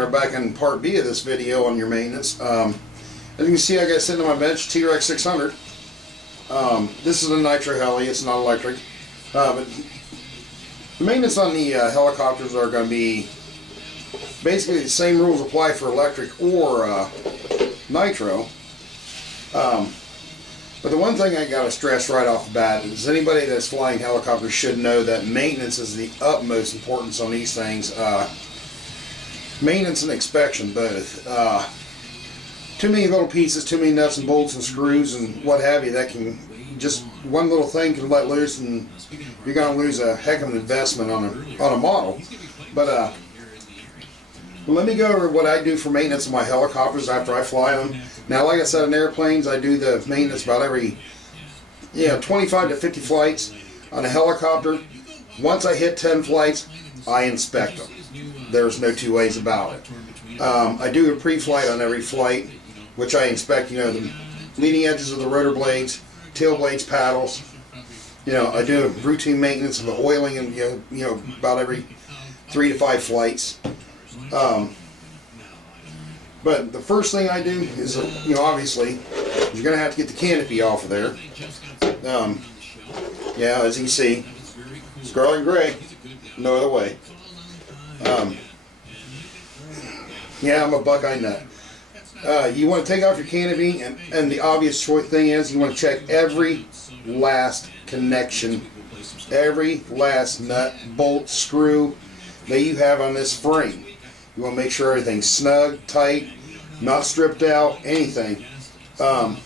are back in part B of this video on your maintenance. As you can see, I got sitting on my bench T-Rex 600. This is a nitro heli, it's not electric. But the maintenance on the helicopters are going to be basically the same rules apply for electric or nitro. But the one thing I got to stress right off the bat is anybody that's flying helicopters should know that maintenance is the utmost importance on these things. Maintenance and inspection both. Too many little pieces, too many nuts and bolts and screws and what have you, that can just, one little thing can let loose and you're going to lose a heck of an investment on a model. But let me go over what I do for maintenance of my helicopters after I fly them. Now, like I said, in airplanes, I do the maintenance about every 25 to 50 flights. On a helicopter, once I hit 10 flights, I inspect them. There's no two ways about it. I do a pre-flight on every flight, which I inspect, the leading edges of the rotor blades, tail blades, paddles. I do a routine maintenance of the oiling, and about every 3 to 5 flights. But the first thing I do is, obviously, you're going to have to get the canopy off of there. Yeah, as you can see, scarlet gray, no other way. Yeah, I'm a Buckeye nut. You want to take off your canopy, and the obvious thing is you want to check every last connection, every last nut, bolt, screw that you have on this frame. You want to make sure everything's snug, tight, not stripped out, anything. One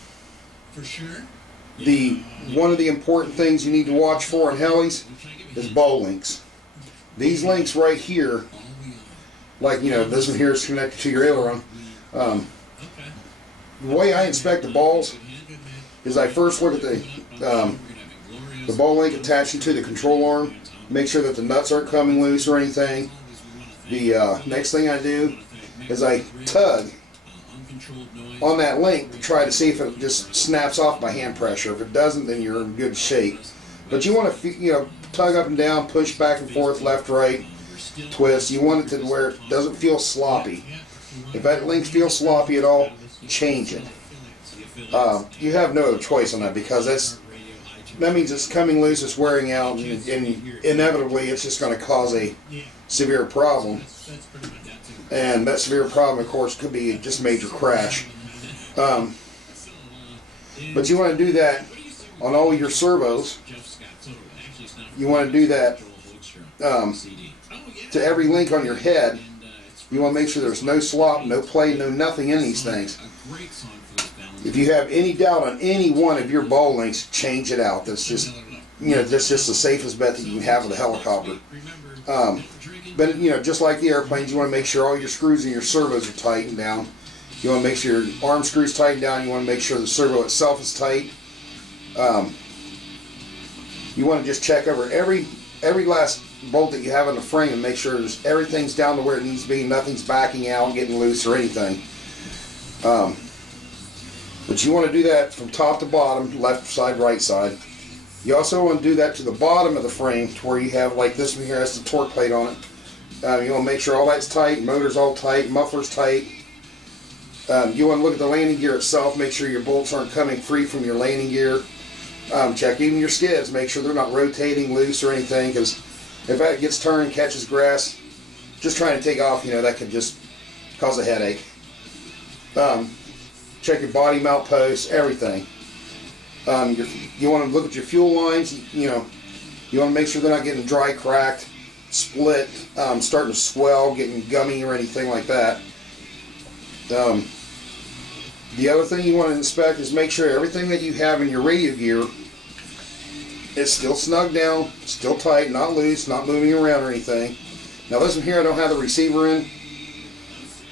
of the important things you need to watch for in helis is bow links. These links right here, like this one here is connected to your aileron. The way I inspect the balls is I first look at the ball link attaching to the control arm, make sure that the nuts aren't coming loose or anything. The next thing I do is I tug on that link to try to see if it just snaps off by hand pressure. If it doesn't, then you're in good shape. But you want to tug up and down, push back and forth, left, right, twist. You want it to where it doesn't feel sloppy. If that link feels sloppy at all, change it. You have no other choice on that, because that means it's coming loose, it's wearing out, and inevitably it's just going to cause a severe problem. And that severe problem, of course, could be just major crash. But you want to do that on all your servos. You want to do that to every link on your head. You want to make sure there's no slop, no play, no nothing in these things. If you have any doubt on any one of your ball links, change it out. That's just, that's just the safest bet that you can have with a helicopter. But just like the airplanes, you want to make sure all your screws and your servos are tightened down. You want to make sure your arm screws tightened down. You want to make sure the servo itself is tight. You want to just check over every last bolt that you have on the frame and make sure everything's down to where it needs to be. Nothing's backing out, getting loose, or anything. But you want to do that from top to bottom, left side, right side. You also want to do that to the bottom of the frame, to where you have, like this one here has the torque plate on it. You want to make sure all that's tight, motor's all tight, muffler's tight. You want to look at the landing gear itself, make sure your bolts aren't coming free from your landing gear. Check even your skids, make sure they're not rotating loose or anything, because if that gets turned, catches grass, just trying to take off, that could just cause a headache. Check your body mount posts, everything. You want to look at your fuel lines. You want to make sure they're not getting dry, cracked, split, starting to swell, getting gummy or anything like that. The other thing you want to inspect is make sure everything that you have in your radio gear is still snug down, still tight, not loose, not moving around or anything. Now this one here I don't have the receiver in,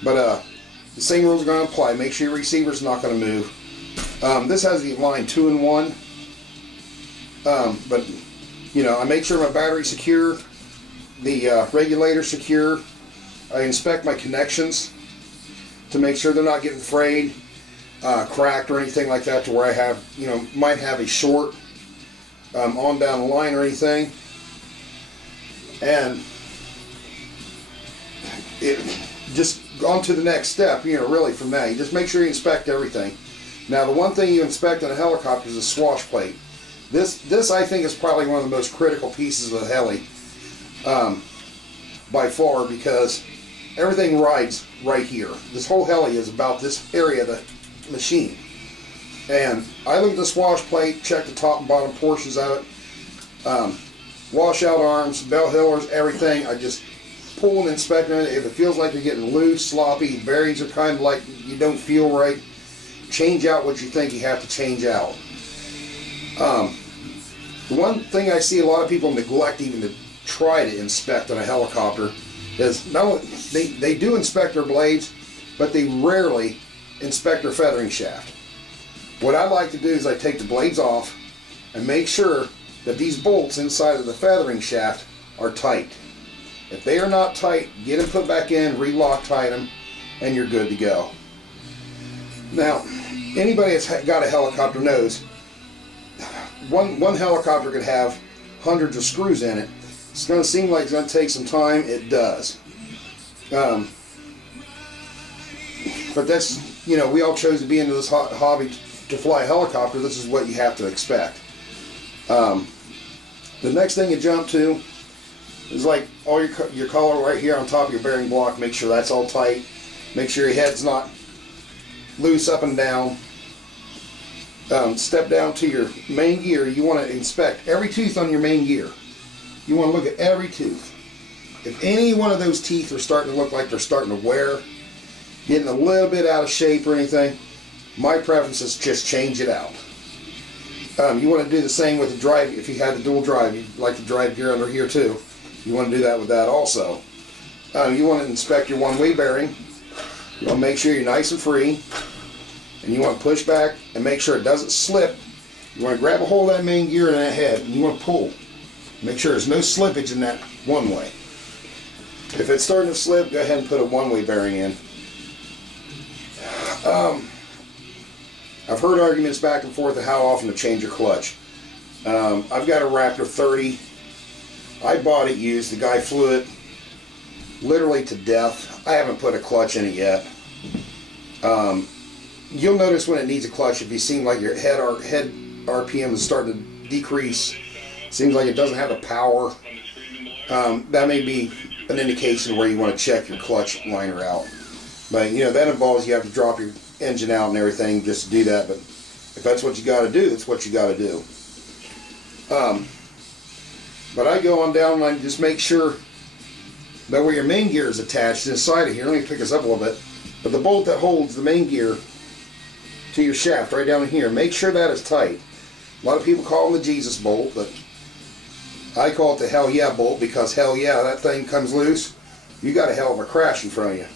but the same rules are going to apply. Make sure your receiver's not going to move. This has the line 2-in-1, but I make sure my battery's secure, the regulator's secure. I inspect my connections to make sure they're not getting frayed, cracked, or anything like that, to where I have, might have a short on down the line or anything. And just on to the next step, you know, really from that. You just make sure you inspect everything. Now, the one thing you inspect on a helicopter is a swash plate. This I think is probably one of the most critical pieces of the heli by far, because everything rides right here. This whole heli is about this area of the machine. And I look at the swash plate, check the top and bottom portions of it, washout arms, bell hillers, everything. I just pull and inspect it. If it feels like you're getting loose, sloppy, bearings are kind of like you don't feel right, change out what you think you have to change out. The one thing I see a lot of people neglect even to try to inspect on a helicopter is not only they do inspect their blades, but they rarely inspect their feathering shaft. What I like to do is I take the blades off and make sure that these bolts inside of the feathering shaft are tight. If they are not tight, get them put back in, re-Loctite them, and you're good to go. Now, anybody that's got a helicopter knows one helicopter could have hundreds of screws in it. It's going to seem like it's going to take some time. It does. But that's, you know, we all chose to be into this hobby to fly a helicopter. This is what you have to expect. The next thing you jump to is like all your collar right here on top of your bearing block. Make sure that's all tight. Make sure your head's not loose up and down. Step down to your main gear. You want to inspect every tooth on your main gear. You want to look at every tooth. If any one of those teeth are starting to look like they're starting to wear, getting a little bit out of shape or anything, my preference is just change it out. You want to do the same with the drive. If you had the dual drive, you'd like the drive gear under here too. You want to do that with that also. You want to inspect your one-way bearing. You want to make sure you're nice and free. And you want to push back and make sure it doesn't slip. You want to grab a hold of that main gear and that head, and you want to pull. Make sure there's no slippage in that one-way. If it's starting to slip, go ahead and put a one-way bearing in. I've heard arguments back and forth of how often to change your clutch. I've got a Raptor 30. I bought it used. The guy flew it literally to death. I haven't put a clutch in it yet. You'll notice when it needs a clutch, if you seem like your head RPM is starting to decrease, seems like it doesn't have the power, that may be an indication where you want to check your clutch liner out. But you know, that involves you have to drop your engine out and everything just to do that. But if that's what you got to do, that's what you got to do. But I go on down and I just make sure that where your main gear is attached inside of here, let me pick this up a little bit, but the bolt that holds the main gear to your shaft right down in here, make sure that is tight. A lot of people call them the Jesus bolt, but I call it the hell yeah bolt, because hell yeah, that thing comes loose, you got a hell of a crash in front of you.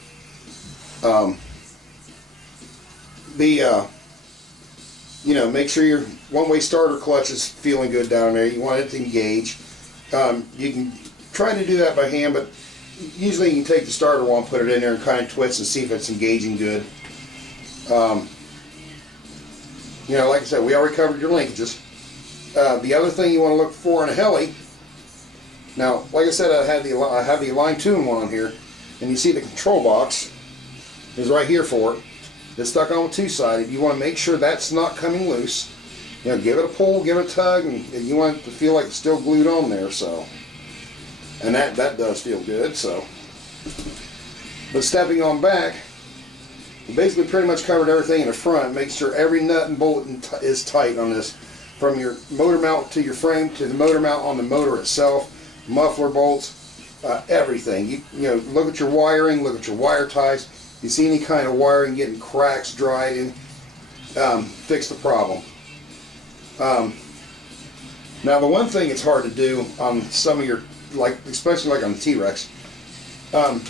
You know, make sure your one-way starter clutch is feeling good down there. You want it to engage. You can try to do that by hand, but usually you can take the starter one, put it in there and kind of twist and see if it's engaging good. You know, like I said, we already covered your linkages. The other thing you want to look for in a heli, now, like I said, I have the Align 2-in-1 on here, and you see the control box is right here for it. It's stuck on two-sided. You want to make sure that's not coming loose. You know, give it a pull, give it a tug, and you want it to feel like it's still glued on there. So, and that does feel good. So, but stepping on back, we basically pretty much covered everything in the front. Make sure every nut and bolt is tight on this, from your motor mount to your frame to the motor mount on the motor itself, muffler bolts, everything. You know, look at your wiring, look at your wire ties. You see any kind of wiring getting cracks, dried in, fix the problem. Now the one thing it's hard to do on some of your, especially like on the T-Rex, I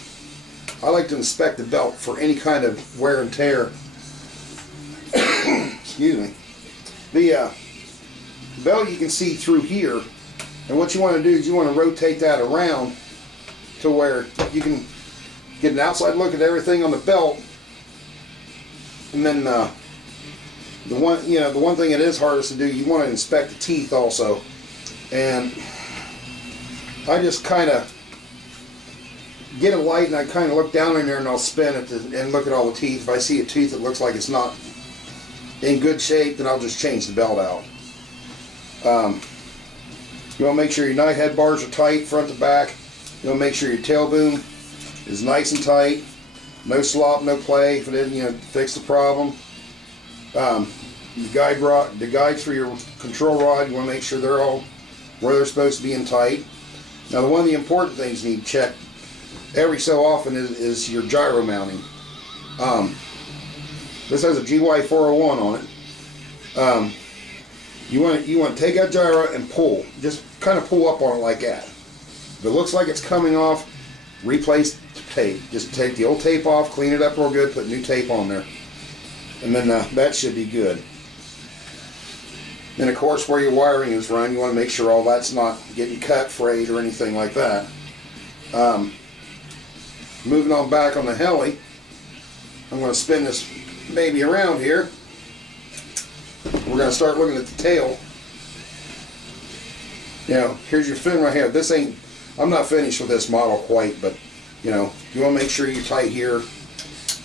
like to inspect the belt for any kind of wear and tear. Excuse me. The belt you can see through here, and what you want to do is you want to rotate that around to where you can get an outside look at everything on the belt. And then the one thing it is hardest to do, you want to inspect the teeth also. And I just kind of get a light and I kind of look down in there and I'll spin it and look at all the teeth. If I see a tooth that looks like it's not in good shape, then I'll just change the belt out. You want to make sure your night head bars are tight front to back. You want to make sure your tail boom is nice and tight. No slop, no play. If it didn't, fix the problem. The guides for your control rod, you want to make sure they're all where they're supposed to be and tight. Now, one of the important things you need to check every so often is your gyro mounting. This has a GY401 on it. You want to take that gyro and pull. Just kind of pull up on it like that. If it looks like it's coming off, replace the tape. Just take the old tape off, clean it up real good, put new tape on there. And then that should be good. And of course, where your wiring is run, you want to make sure all that's not getting cut, frayed, or anything like that. Moving on back on the heli, I'm going to spin this baby around here. We're going to start looking at the tail. Here's your fin right here. This ain't, I'm not finished with this model quite, but you want to make sure you're tight here.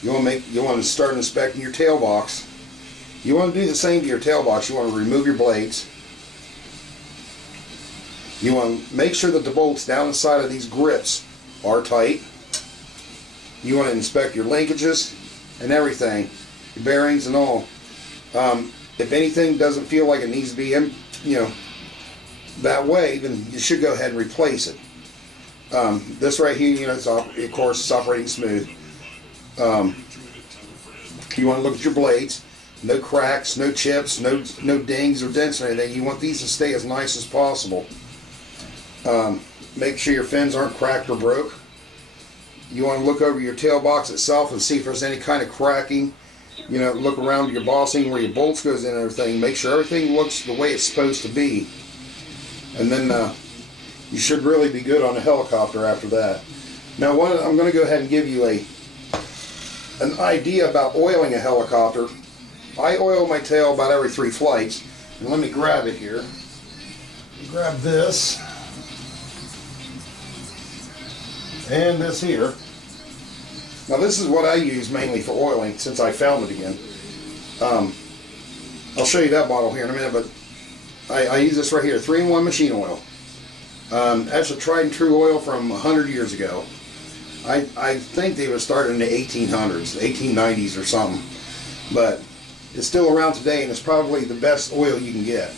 You want to start inspecting your tail box. You want to do the same to your tail box. You want to remove your blades. You want to make sure that the bolts down the side of these grips are tight. You want to inspect your linkages and everything, your bearings and all. If anything doesn't feel like it needs to be in, that way, then you should go ahead and replace it. This right here, it's of course it's operating smooth. You want to look at your blades. No cracks, no chips, no dings or dents or anything. You want these to stay as nice as possible. Make sure your fins aren't cracked or broke. You want to look over your tail box itself and see if there's any kind of cracking. Look around your bossing where your bolts goes in and everything. Make sure everything looks the way it's supposed to be. And then you should really be good on a helicopter after that. Now, I'm going to go ahead and give you an idea about oiling a helicopter. I oil my tail about every 3 flights. And let me grab it here. Grab this. And this here. Now this is what I use mainly for oiling since I found it again. I'll show you that bottle here in a minute, but I use this right here, 3-in-1 machine oil. That's a tried and true oil from 100 years ago. I think they were started in the 1800s, 1890s or something. But it's still around today, and it's probably the best oil you can get.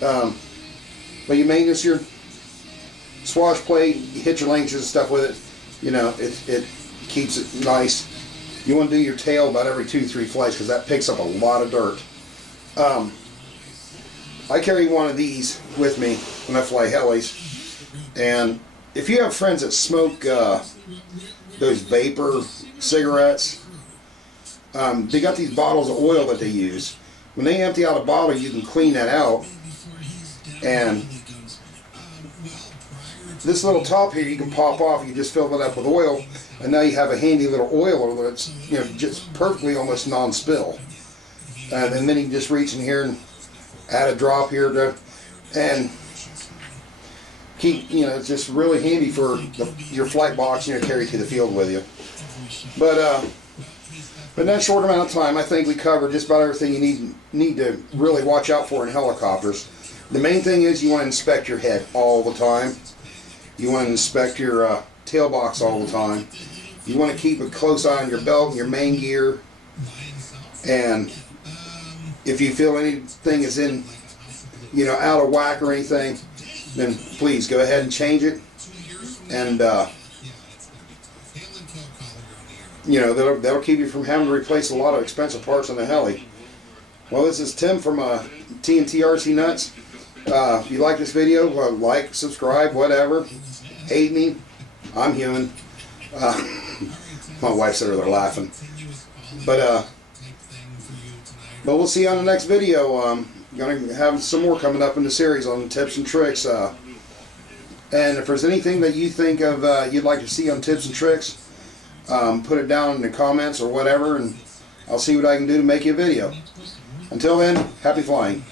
But you maintenance your swash plate, you hit your linkages and stuff with it. It keeps it nice. You want to do your tail about every 2-3 flights because that picks up a lot of dirt. I carry one of these with me when I fly helis. And if you have friends that smoke those vapor cigarettes, they got these bottles of oil that they use. When they empty out a bottle, you can clean that out. And this little top here you can pop off. You just fill it up with oil, and now you have a handy little oiler that's just perfectly almost non-spill. And then you can just reach in here and add a drop here and keep. It's just really handy for your flight box carry to the field with you. But in that short amount of time, I think we covered just about everything you need to really watch out for in helicopters. The main thing is you want to inspect your head all the time. You want to inspect your tail box all the time. You want to keep a close eye on your belt and your main gear. And if you feel anything is in, out of whack or anything, then please go ahead and change it. And that'll keep you from having to replace a lot of expensive parts on the heli. Well, this is Tim from TNT RC Nuts. If you like this video, like, subscribe, whatever. Hate me, I'm human. My wife's over there laughing. But we'll see you on the next video. I'm going to have some more coming up in the series on tips and tricks. And if there's anything that you think of you'd like to see on tips and tricks, put it down in the comments or whatever, and I'll see what I can do to make you a video. Until then, happy flying.